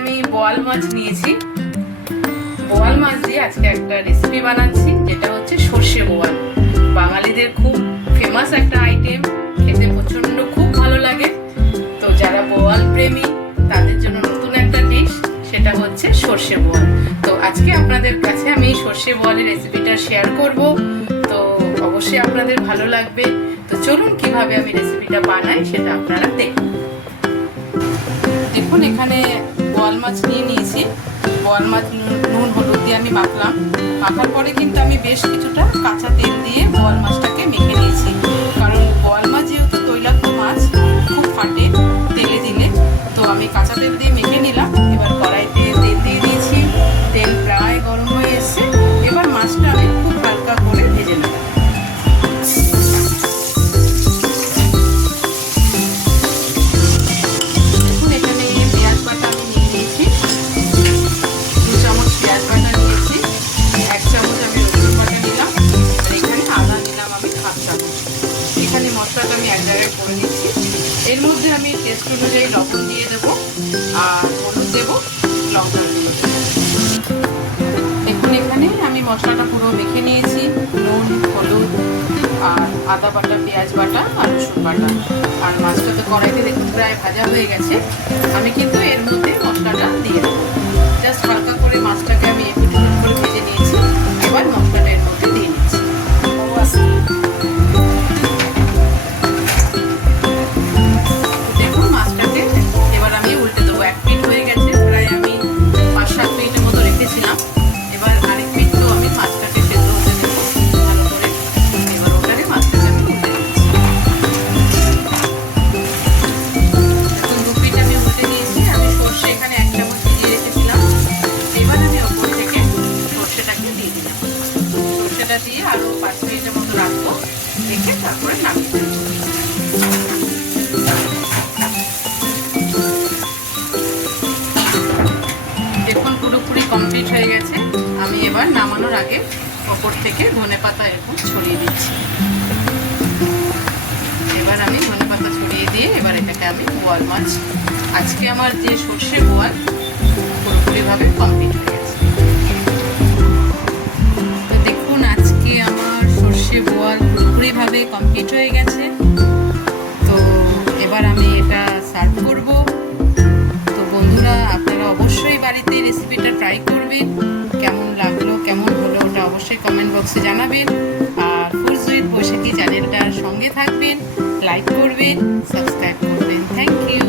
আমি বোয়াল মাছ নিয়েছি। বোয়াল মাছ দিয়ে আজকে একটা রেসিপি বানাচ্ছি, যেটা হচ্ছে সর্ষে বোয়াল। বাঙালিদের খুব ফেমাস একটা আইটেম, খেতে প্রচন্ড খুব ভালো লাগে। তো যারা বোয়াল প্রেমী তাদের জন্য নতুন একটা ডিশ, সেটা হচ্ছে সর্ষে বোয়াল। তো আজকে আপনাদের কাছে আমি সর্ষে বোয়ালের রেসিপিটা শেয়ার করব। তো অবশ্যই আপনাদের ভালো লাগবে। তো চলুন কিভাবে আমি রেসিপিটা বানাই সেটা আপনারা দেখুন। দেখুন, এখানে বোয়াল মাছ নিয়ে নিয়েছি। বোয়াল মাছ নুন হলুদ দিয়ে আমি মাখলাম। মাখার পরে কিন্তু আমি বেশ কিছুটা কাঁচা তেল দিয়ে বোয়াল মাছটাকে মেখে নিয়েছি, কারণ বোয়াল মাছ যেহেতু তৈলাক্ত মাছ, খুব ফাটে তেলে দিলে। তো আমি কাঁচা তেল দিয়ে মেখে নিলাম। এবার কড়াইতে তেল দিয়ে দিয়েছি। তেল প্রায় গরম হয়ে এসছে। এবার মাছটা আমি খুব হালকা করে ভেজে নেব। মশলাটা আমি এক জায়গায় করে নিচ্ছি। এর মধ্যে আমি টেস্ট অনুযায়ী লবণ দিয়ে দেবো, আর হলুদ দেবো, লঙ্কা দেবো। দেখুন, এখানে আমি মশলাটা পুরো মেখে নিয়েছি। নুন, হলুদ, আর আদা বাটা, পেঁয়াজ বাটা, আর রসুন বাটা। আর মাছটা তো কড়াইতে দেখুন প্রায় ভাজা হয়ে গেছে। আমি কিন্তু এর মধ্যে মশলাটা দিয়ে দেবো। জাস্ট হালকা করে মাছটাকে আমি একটু করে ভেজে নিয়েছি। এবার মশলাটা এর মধ্যে দিয়ে নিচ্ছি। দিয়ে আরো 5 মিনিটের মতো রাখবো, রেখে তারপরে নামিয়ে দেবো। দেখুন, পুরোপুরি কমপ্লিট হয়ে গেছে। আমি এবার নামানোর আগে ওপর থেকে ধনেপাতা এরকম ছড়িয়ে দিচ্ছি। এবার আমি ধনেপাতা ছড়িয়ে দিয়ে এবার এটাকে আমি বোয়াল মাছ, আজকে আমার যে সর্ষে বোয়াল, পুরোপুরিভাবে কমপ্লিট হয়ে গেছে। বোয়াল পুরোপুরিভাবে কমপ্লিট হয়ে গেছে। তো এবার আমি এটা সার্ভ করব। তো বন্ধুরা, আপনারা অবশ্যই বাড়িতে রেসিপিটা ট্রাই করবেন। কেমন লাগলো, কেমন হলো, ওটা অবশ্যই কমেন্ট বক্সে জানাবেন। আর ফুডস উইথ বৈশাখী চ্যানেলটার সঙ্গে থাকবেন, লাইক করবেন, সাবস্ক্রাইব করবেন। Thank you.